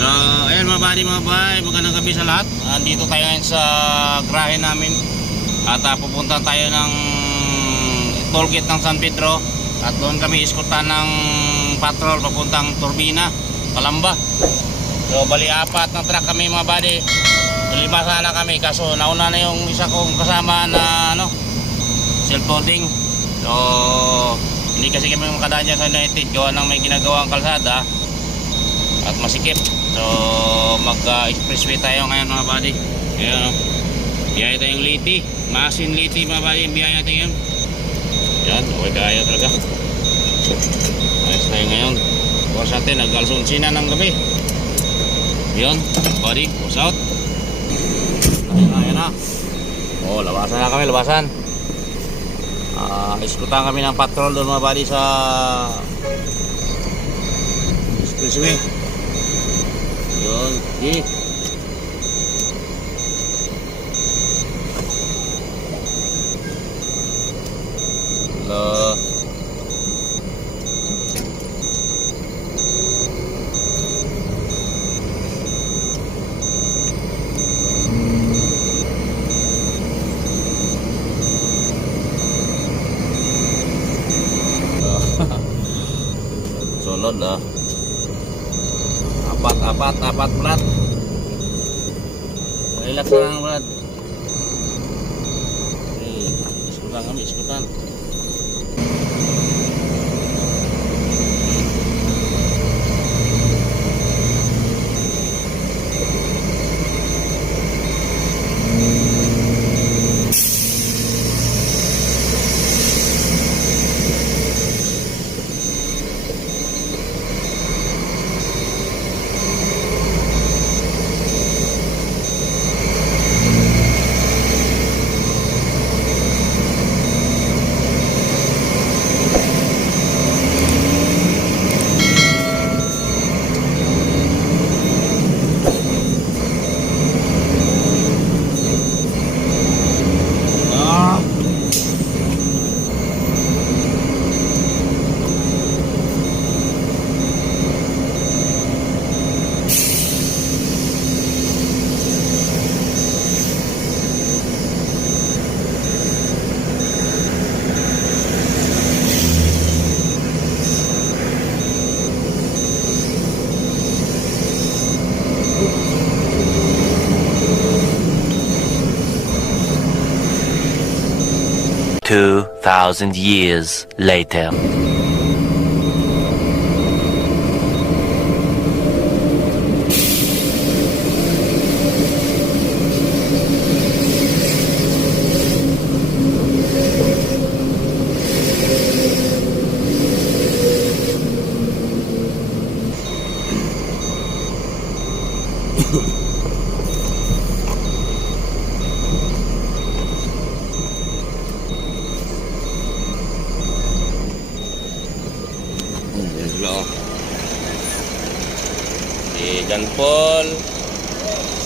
So, ayan mga buddy, mga bay, magandang gabi sa lahat. Andito tayo ngayon sa grahe namin. At pupunta tayo ng toll gate ng San Pedro. At doon kami iskutan ng patrol papuntang Turbina, Calamba. So, bali apat na truck kami mga buddy. 5 sana kami, kaso nauna na yung isa kong kasama na self-loading. So, hindi kasi kami makadaan dyan sa United, gawa ng may ginagawang kalsada at masikip. So mag-expressway tayo ngayon mga buddy. Ayan, biyaya tayong Liti, Masin Liti mga buddy, yung biyaya natin yun. Yan, okay kaya talaga. Ayos tayo ngayon. Course natin, nag-alsonsina ng gabi. Yun, buddy, course out. Ayan na. Oh, labasan na kami, labasan. Iskutan kami ng patrol doon mga buddy sa expressway. Yun, okay. Hello. Sunod lah. Apat berat. Relax lang berat. Iskutan kami, iskutan. Two 2,000 years later. Si John Paul,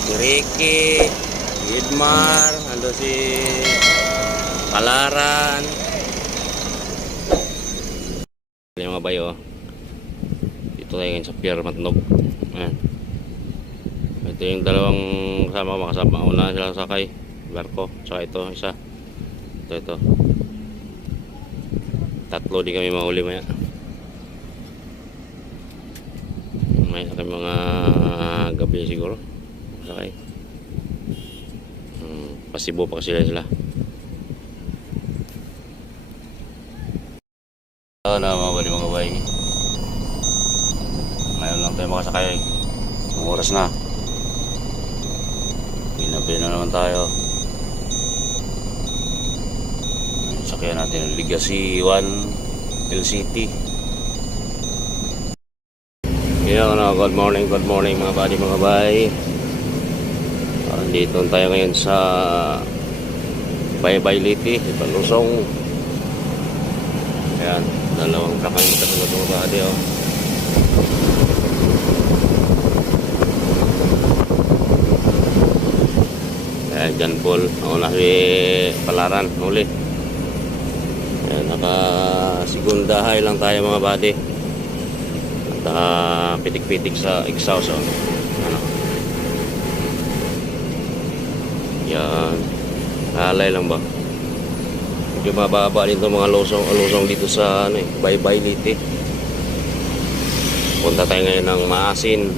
si Ricky, si Idmar, ando si Kalaran. Yung mga bayo. Dito tayo ngayon sa Pier Matnog. Ayan. Ito yung dalawang kasama, makasama. Una sila sakay, barko. Saka ito, isa. Ito. Tatlo di kami mahuli maya. May kami mga gabi siguro. Okay. Pasibo pa kasi sila. Na mga bay. Ngayon lang tayo makasakay. Ang oras na. Pinabi na naman tayo. Sakyan natin ang Legacy 1 LCT. Yan, good morning mga buddy, mga bay. Dito tayo ngayon sa Baybay Liti, ito Lusong. Ayan, dalawang truck ang magkasunod mga buddy, oh. Ayan, John Paul, ako na si Palaran, huli. Ayan, naka-segundahay lang tayo mga buddy. Pitik-pitik sa exhaust, oh. Ano? Yan. Alay lang ba? Medyo mababa din itong mga lusong dito sa ano, Baybay Liti. Punta tayo ngayon ng Maasin.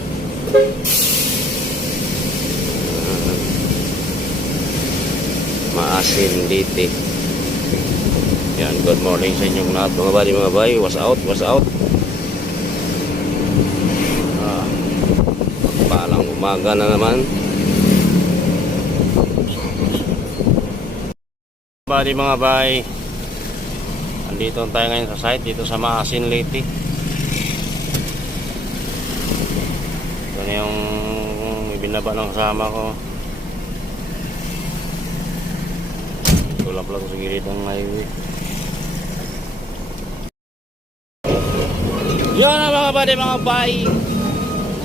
Maasin Liti. Yan, good morning sa inyong lahat mga buddy. What's out? Palang umaga na naman. Mga bay, andito tayo ngayon sa site dito sa Maasin Liti. Ito na yung ibinaba ng kasama ko. Tulap lang sa gilid ng highway. Yun na mga bay.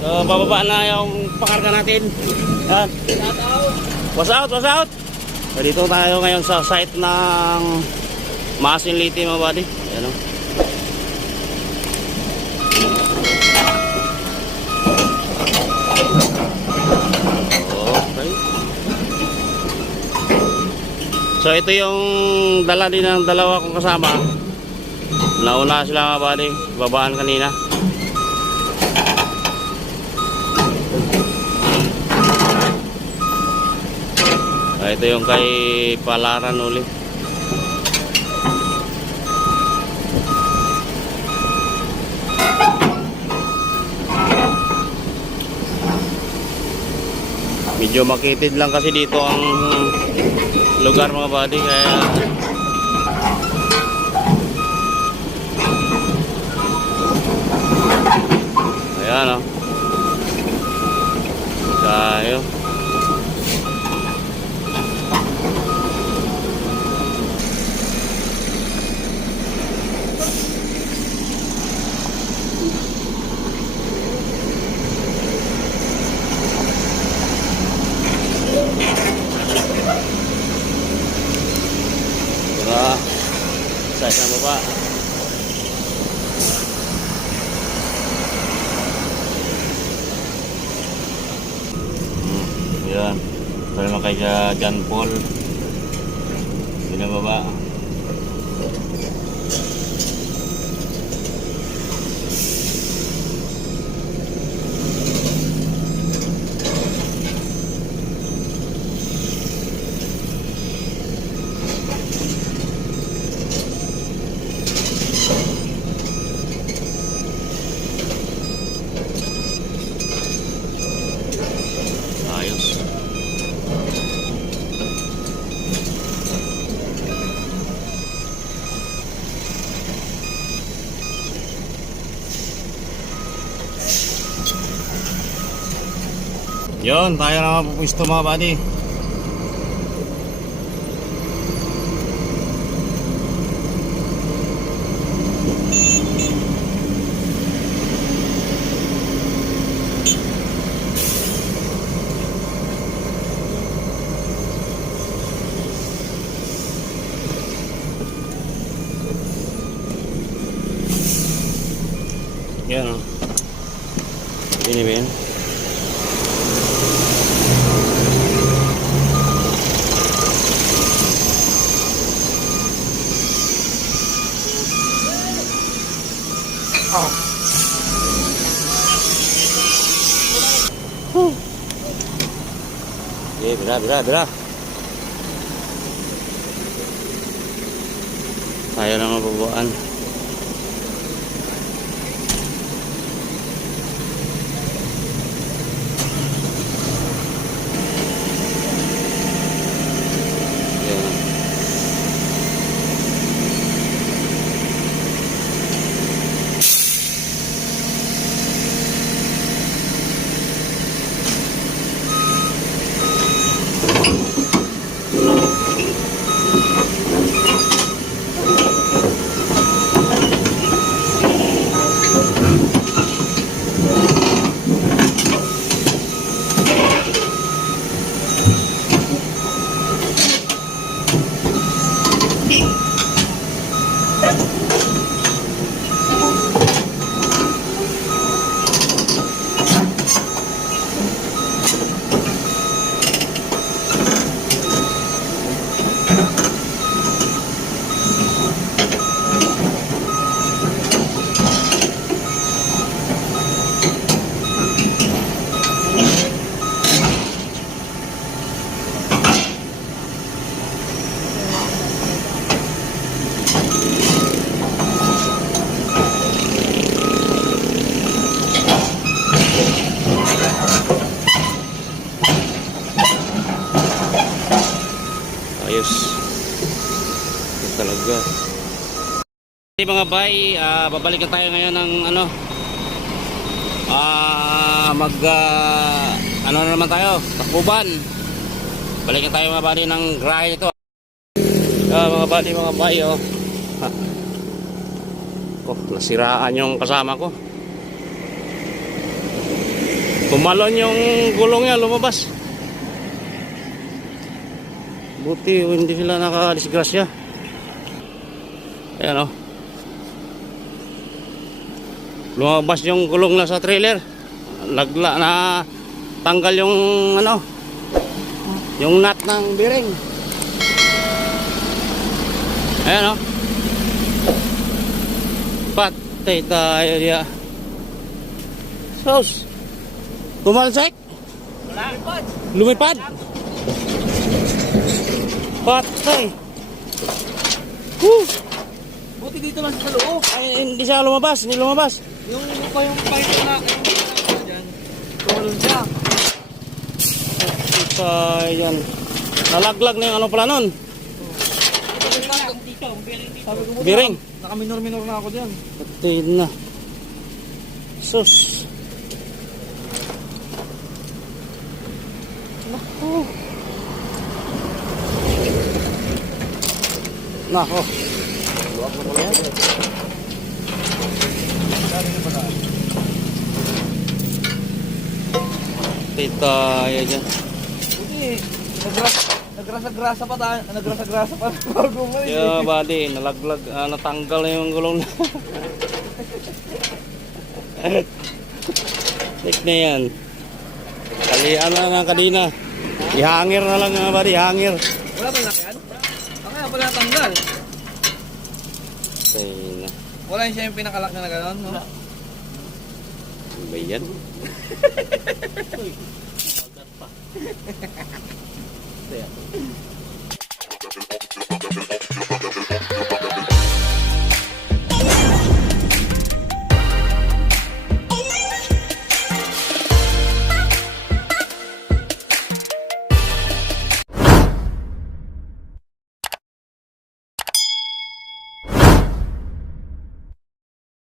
So bababa na yung pakarga natin. Yan. What's out? So, dito tayo ngayon sa site ng Maasin Liti mga buddy. Ayan o. Okay. So ito yung dala din ng dalawa kong kasama. Nauna sila mga buddy. Babaan kanina. Ito yung kay Palaran ulit. Medyo makitid lang kasi dito ang lugar mga buddy, kaya ayan o. Tayo. Sa isang baba. Yan. Pero naman kay John Paul. Binababa. Yun, tayo na mapupusto mga buddy. Yan o. Ini ba yan? Bira. Tayo na mabubuan. ayos. Ito talaga. Hey mga bay, babalik na tayo ngayon ng ano, ano na naman tayo, Tacloban. Balik na tayo mga buddy ng grahe ito. Mga bay, oh. Nasiraan yung kasama ko. Tumalon yung gulong niya, lumabas. Buti hindi sila nakadisgrasya. Ayan, oh. Lumabas yung gulong na sa trailer. Lagla na tanggal yung ano, yung nut ng bearing. Ayan, oh. Patay tayo diya. Sos, tumalsik. Lumipad. Patay. Buti dito lang sa loob. Ay, hindi siya lumabas, hindi lumabas. Yung pipe na dyan. Tumalun siya. Patay yan. Nalaglag na yung ano pala nun. Sabi ko, Bearing. nakaminor-minor na ako dyan. Patay na. Sus. Nako. Nako. Luwag mo pala yan. Patay tayo dyan. Buti, nagrasa-grasa pa tayo. Nagrasa-grasa pa bago mo. Kaya bali, nalaglag, natanggal na yung gulong na. Tik na yan. Kalian na ng kadina. Ihangir na lang mga bali, hangir. Wala pa lakyan? Kaya pala natanggal. Patay na. Wala siya yung pinakalak na gano'n, no? Ano ba yan?